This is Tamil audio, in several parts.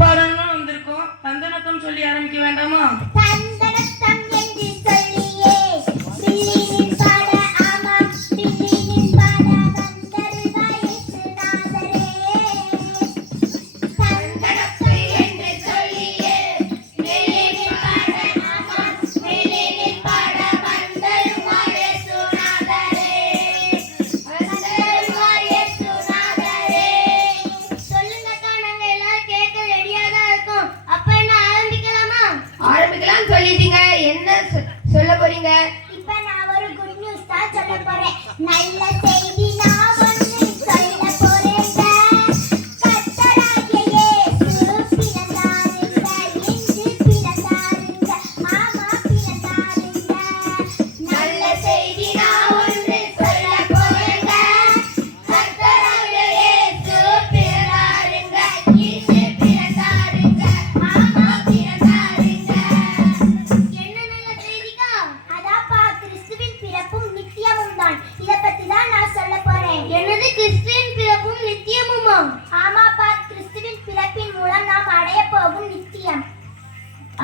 பாடணும் வந்திருக்கோம். தந்தனத்தம் சொல்லி ஆரம்பிக்க வேண்டாமா? தந்தனத்தம் என்று சொல்லியே பிள்ளையின் பாட ஆமா பிள்ளையின் பாட வந்தருவாய் இயேசுநாதரே. தந்தனத்தம் என்று சொல்லியே பிள்ளையின் பாட ஆமா பிள்ளையின் பாட வந்தருவாய் இயேசுநாதரே. வந்தருவாய் இயேசுநாதரே. சொல்லுங்கக்கா, நாங்க எல்லாரும் கேட்க ரெடியா தான் இருக்கோம். அப்ப என்ன ஆரம்பிக்கலாமா? ஆரம்பிக்கலாம் சொல்லிட்டீங்க. என்ன சொல்ல போறீங்க? இப்ப நான் ஒரு குட் நியூஸ் தான் சொல்ல போறேன். நல்ல செய்தி நான் ஒண்ணு சொல்ல போறேங்க. கர்த்தராகிய இயேசு பிறந்தாருங்க, இன்று பிறந்தாருங்க, ஆமா பிறந்தாருங்க. நல்ல செய்தி நான் ஒண்ணு சொல்ல போறேங்க. கர்த்தராகிய இயேசு பிறந்தாருங்க, இன்று பிறந்தாருங்க, ஆமா பிறந்தாருங்க. என்ன நல்ல செய்திக்கா? அதாப்பா, கிறிஸ்துவின் பிறப்பும் நித்தியமும் தான். இத பத்தி தான் நான் சொல்ல போறேன். என்னது கிறிஸ்துவின் பிறப்பும் நித்தியமுமா? ஆமாப்பா, கிறிஸ்துவின் பிறப்பின் மூலம் நாம் அடைய போகும் நித்தியம்.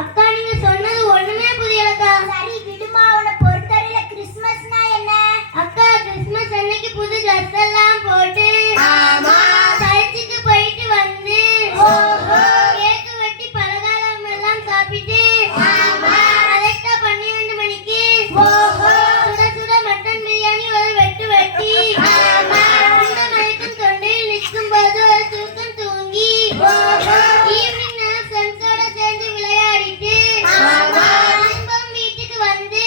அக்கா, நீங்க சொன்னது ஒண்ணுமே புரியலக்கா. சரி விடுமா, உன்னை பொறுத்தவரையில கிறிஸ்மஸ்னா என்ன? அக்கா, கிறிஸ்மஸ் அன்னைக்கு புது ட்ரெஸ் எல்லாம் போட்டு சர்ச்சுக்கு போயிட்டு வந்து கேக்கு வெட்டி பலகாரம் எல்லாம் சாப்பிட்டு கரெக்டா 12 மணிக்கு சுட சுட மட்டன் பிரியாணி ஒரு வெட்டு வெட்டி அந்த மணிக்கும் தொண்டையில் நிற்கும் போது ஒரு தூக்கம் தூங்கி ஈவினிங் நான் ஃப்ரெண்ட்ஸோட சேர்ந்து விளையாடிட்டு திரும்பவும் வீட்டுக்கு வந்து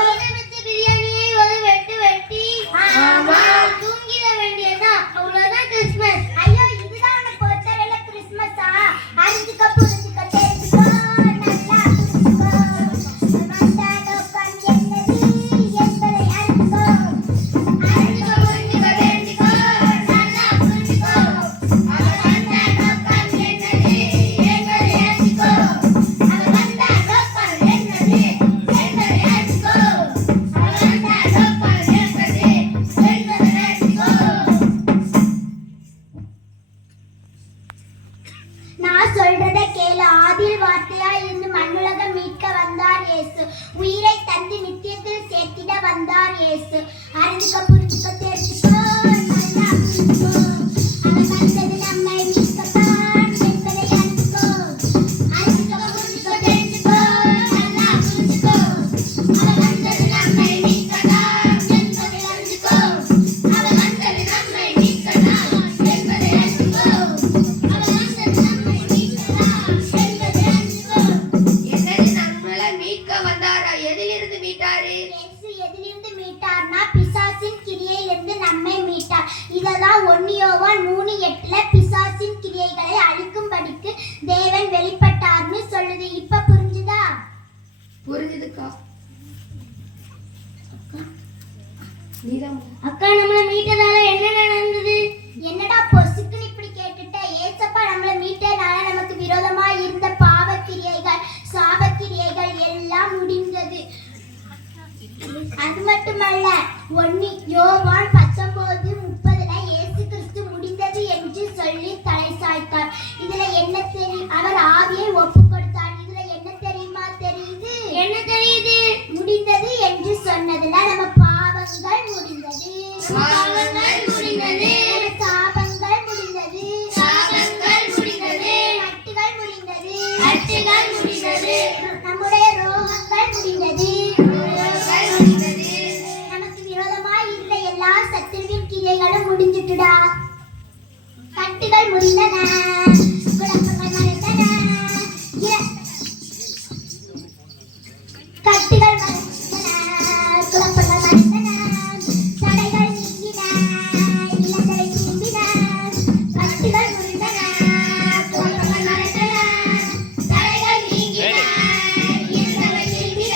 மீதம் வச்ச பிரியாணியை ஒரு வெட்டு வெட்டி தூங்கிட வேண்டியதுதான். அவ்வளவுதான் கிறிஸ்மஸ். ஐயோ, இதுதான் உனக்கு பொறுத்தவரையில கிறிஸ்மஸா? அறிஞ்சுக்க புரிஞ்சுக்க தெரிஞ்சுக்கோ, நல்லா புரிஞ்சுக்கோ. வந்த நோக்கம் என்னது என்பதை அறிஞ்சுக்கோ. அறிஞ்சுக்க புரிஞ்சுக்க தெரிஞ்சுக்கோ, நல்லா புரிஞ்சுக்கோ. அவன் வந்த நோக்கம் என்னது என்பதை அறிஞ்சுக்கோ. அவன் வந்த நோக்கம் என்னது என்பதை அறிஞ்சுக்கோ. அவன் வந்த நோக்கம் என்னது என்பதை அறிஞ்சுக்கோ. நான் சொல்றத கேளு. ஆதியில் வார்த்தையாய் இருந்து மண்ணுலகம் மீட்க வந்தார் இயேசு. உயிரை தந்து நித்தியத்தில் சேர்த்திட வந்தார் இயேசு. அறிஞ்சுக்க புரிஞ்சுக்க தெரிஞ்சுக்கோ, நல்லா புரிஞ்சுக்கோ. அவன் வந்தது நம்மை மீட்கத்தான் என்பதை அறிஞ்சுக்கோ. அறிஞ்சுக்க புரிஞ்சுக்க தெரிஞ்சுக்கோ, நல்லா புரிஞ்சுக்கோ. அவன் வந்தது நம்மை மீட்கத்தான் என்பதை அறிஞ்சுக்கோ. அவன் வந்தது நம்மை மீட்கத்தான் என்பதை அறிஞ்சுக்கோ. அவன் வந்தது நம்மை மீட்கத்தான் என்பதை அறிஞ்சுக்கோ. என்னது நம்மள மீட்க வந்தாரா? எதிலிருந்து மீட்டாரு? இயேசு எதிலிருந்து மீட்டார்னா பிசாசின் கிரியையிலிருந்து நம்மை மீட்டார். இததான் 1 யோவான் 3:8 பிசாசின் கிரியைகளை அழிக்கும்படிக்கு தேவன் வெளிப்பட்டார்னு சொல்லுது. இப்ப புரிஞ்சுதா? புரிஞ்சுதுக்கா. நீதான் அக்கா, நம்மள மீட்டதால என்ன நடந்தது? என்னடா பொசுக்குன்னு இப்படி கேட்டுட்ட? ஏசப்பா நம்மள மீட்டதால நமக்கு விரோதமா இருந்த பாவக்கிரியைகள் சாபக்கிரியைகள் எல்லாம் முடிந்தது. அது மட்டுமல்ல, 1 யோவான் 19:30 இயேசு கிறிஸ்து முடிந்தது என்று சொல்லி தலை சாய்த்தார். இதுல என்ன தெரியும்? அவர் ஆவியை ஒப்பு கொடுத்தார். இதுல என்ன தெரியுமா தெரியுது? என்ன தெரியுது? முடிந்தது என்று சொன்னதுல நம்ம பாவங்கள் முடிந்தது, பாவங்கள் முடிந்தது, சாபங்கள் முடிந்தது, சாபங்கள் முடிந்தது, கட்டுகள் முடிந்தது, கட்டுகள் முடிந்தது, நம்முடைய ரோகங்கள் முடிந்தது, ரோகங்கள் முடிந்தது. நமக்கு விரோதமாய் இருந்த எல்லா சத்துருவின் கிரியைகளும் முடிஞ்சிட்டுடா. கட்டுகள் முடிந்தன, குழப்பங்கள் மறைந்தன, கட்டுகள் மறைந்தன, குழப்பங்கள் மறைந்தன, தடைகள் நீங்கின, இலக்கை திரும்பின. கட்டுகள் முடிந்தன, குழப்பங்கள் மறைந்தன, தடைகள் நீங்கின, இலக்கை திரும்பின.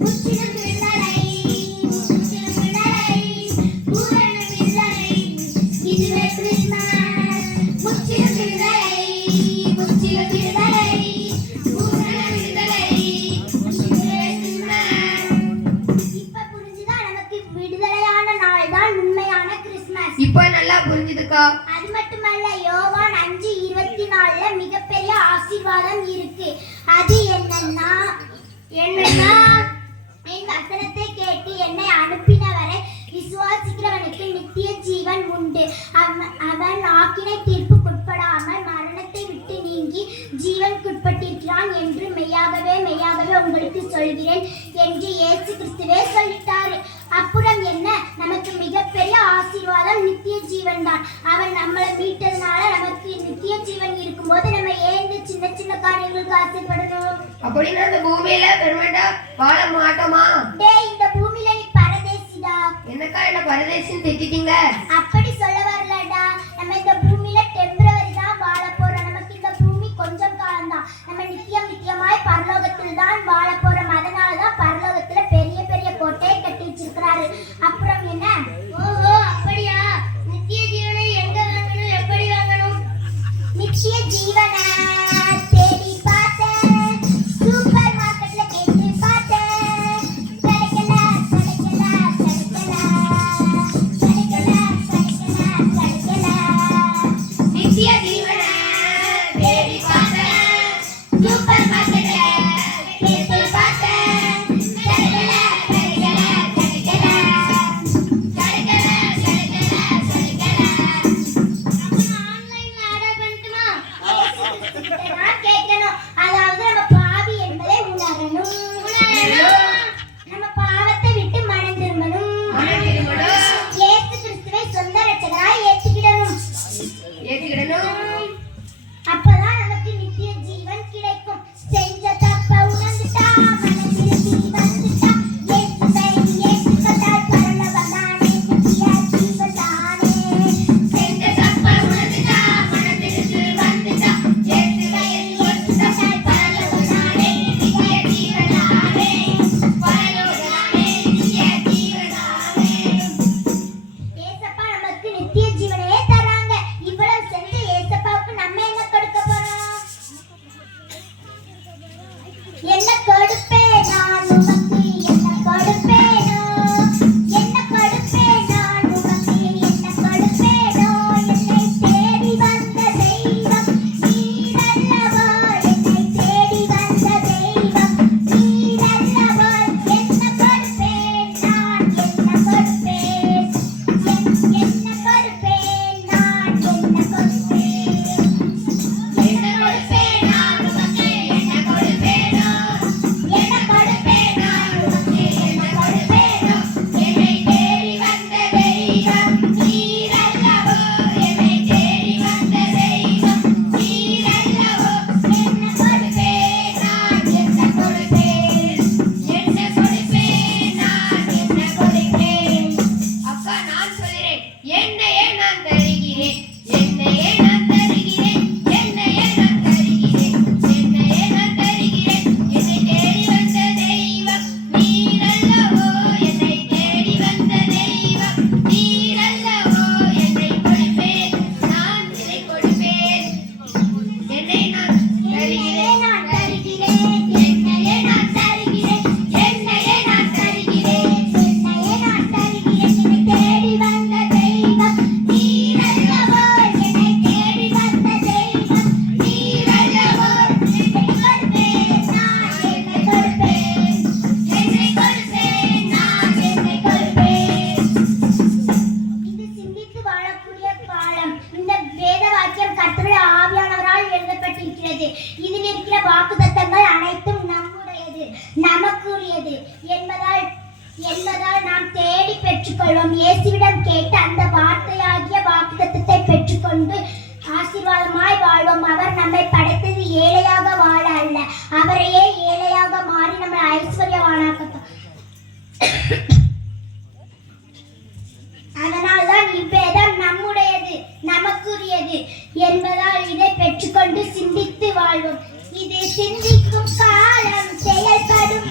முற்றிலும் விடுதலை, முற்றிலும் விடுதலை, பூரண விடுதலை. இதுவே கிறிஸ்மஸ். முற்றிலும் விடுதலை. ஆசீர்வாதம் இருக்கு. அது என்னன்னா என் வசனத்தை கேட்டு என்னை அனுப்பினவரை விசுவாசிக்கிறவனுக்கு நித்திய ஜீவன் உண்டு. அவன் ஆக்கினை தீர்ப்புக்குட்படாமல் மரணத்தை விட்டு நீங்கி ஜீவனுக்குட்பட்டிருக்கிறான் என்று மெய்யாகவே உங்களுக்கு சொல்கிறேன் என்று இயேசு கிறிஸ்துவே சொல்லிட்டாரு. அப்புறம் என்ன, நமக்கு மிகப்பெரிய ஆசீர்வாதம் நித்திய ஜீவன் தான். அவன் நம்மளை மீட்டதுனால நமக்கு நித்திய ஜீவன் இருக்கும்போது நம்ம ஏன் சின்ன சின்ன காரியங்களுக்கு ஆசைப்படணும்? அப்படின்னா இந்த பூமியில பெருமையா வாழ மாட்டோமா? டேய், இந்த பூமியில நீ பரதேசிடா. என்னக்கா என்ன பரதேசின்னு திட்டிட்டீங்க? அப்படி சொல்ல வரலடா. நம்ம இந்த பூமியில டெம்பரவரி தான் வாழ போறோம். நமக்கு இந்த பூமி கொஞ்சம் காலம் தான். நம்ம நித்தியமாய் பரலோகத்தில் தான் வாழ போறோம். அதனாலதான் பரலோகத்துல பெரிய பெரிய கோட்டையை கட்டி வச்சிருக்கிறாரு. அப்புறம் என்ன? ஓஹோ, அப்படியா? நித்திய ஜீவனை எங்க வாங்கணும், எப்படி வாங்கணும்? நித்திய ஜீவனை தேடி பார்த்தேன், சூப்பர் மார்க்கெட்ல கேட்டு பார்த்தேன், கிடைக்கல. நித்திய ஜீவனை தேடி பார்த்தேன், சூப்பர் மார்க்கெட்ல கேட்டு பார்த்தேன், கிடைக்கல. ஆன்லைன்ல ஆர்டர் பண்ணட்டுமா? நான் கேட்கணும். அதாவது நம்ம பாவி என்பதை உணரணும். நம்ம பாவத்தை விட்டு மனம் திரும்பணும். இயேசு கிறிஸ்துவை சொந்த இரட்சகராய் ஏற்றுக்கிடணும். அப்பதான் நமக்கு நித்திய ஜீவன் கிடைக்கும். செஞ்ச தப்ப உணர்ந்துட்டா, மனம் திரும்பி வந்துட்டா, இயேசுவை ஏற்றுக்கொண்டால் பரலோகம்தானே நித்திய ஜீவன் தானே. செஞ்ச தப்ப உணர்ந்துட்டா, மனம் திரும்பி வந்துட்டா, இயேசுவை ஏற்றுக்கொண்டால் பரலோகம்தானே நித்திய ஜீவனானே. பரலோகம்தானே நித்திய ஜீவனானே. ஏசப்பா நமக்கு நித்திய ஜீவனையே தராங்க. இவ்வளவு செஞ்ச ஏசப்பாவுக்கு நம்ம என்ன கொடுக்க போறோம்? என்ன கொடுப்பேன் நான் உமக்கு, என்ன கொடுப்பேனோ, என்ன கொடுப்பேன் நான் உமக்கு, என்ன கொடுப்பேனோ. என்னை தேடி வந்த தெய்வம் நீரல்லவோ, என்னை தேடி வந்த தெய்வம் நீரல்லவோ. என்ன கொடுப்பேன் நான், என்ன கொடுப்பேன், என்ன கொடுப்பேன் நான், என்ன கொடுப்பேன். என்ன கொடுப்பேன் நான் உமக்கு, என்ன கொடுப்பேனோ, என்ன கொடுப்பேன் நான் உமக்கு, என்ன கொடுப்பேனோ. என்னை தேடி வந்த தெய்வம் நீரல்லவோ, என்னை தேடி வந்த தெய்வம் நீரல்லவோ. என்ன கொடுப்பேன் நான், என்ன கொடுப்பேன், என்ன கொடுப்பேன் நான், என்ன கொடுப்பேன். அக்கா நான் சொல்கிறேன், என்னையே நான் தருகிறேன், என்னையே நான் தருகிறேன், என்னையே நான் தருகிறேன், என்னையே நான் தருகிறேன். என்னை தேடி வந்த தெய்வம் நீரல்லவோ, என்னை தேடி வந்த தெய்வம் நீரல்லவோ. என்னை கொடுப்பேன் நான், இதை கொடுப்பேன், என்னை நான் தருகிறேன், நான் தருகிறேன், என்னையே நான் தருகிறேன், என்னையே நான் தருகிறேன். என்னையே நான் தருகிறேன். என்னை தேடி வந்த தெய்வம் நீரல்லவோ, என்னை தேடி வந்த தெய்வம் நீரல்லவோ. என்னை கொடுப்பேன் நான், என்னை கொடுப்பேன், என்னை கொடுப்பேன் நான், என்னை கொடுப்பேன். இது சிந்தித்து வாழக்கூடிய காலம். இந்த வேத வாக்கியம் கர்த்தருடைய ஆவியானவரால் எழுதப்பட்டிருக்கிறது. இதில் இருக்கிற வாக்குத்தத்தங்கள் அனைத்தும் நம்முடையது, நமக்குரியது என்பதால் நாம் தேடி பெற்றுக்கொள்வோம். இயேசுவிடம் கேட்டு அந்த வார்த்தையாகிய வாக்குத்தத்தத்தை பெற்றுக்கொண்டு ஆசீர்வாதமாய் வாழ்வோம். அவர் நம்மை படைத்தது ஏழையாக வாழ அல்ல, அவரையே ஏழையாக மாறி நம்மை ஐஸ்வர்யவானாக்கத்தான். அதனால்தான் இவ்வேதம் நம்முடையது, நமக்குரியது என்பதால் இதை பெற்றுக்கொண்டு சிந்தித்து வாழ்வோம். இது சிந்திக்கும் காலம், செயல்படும்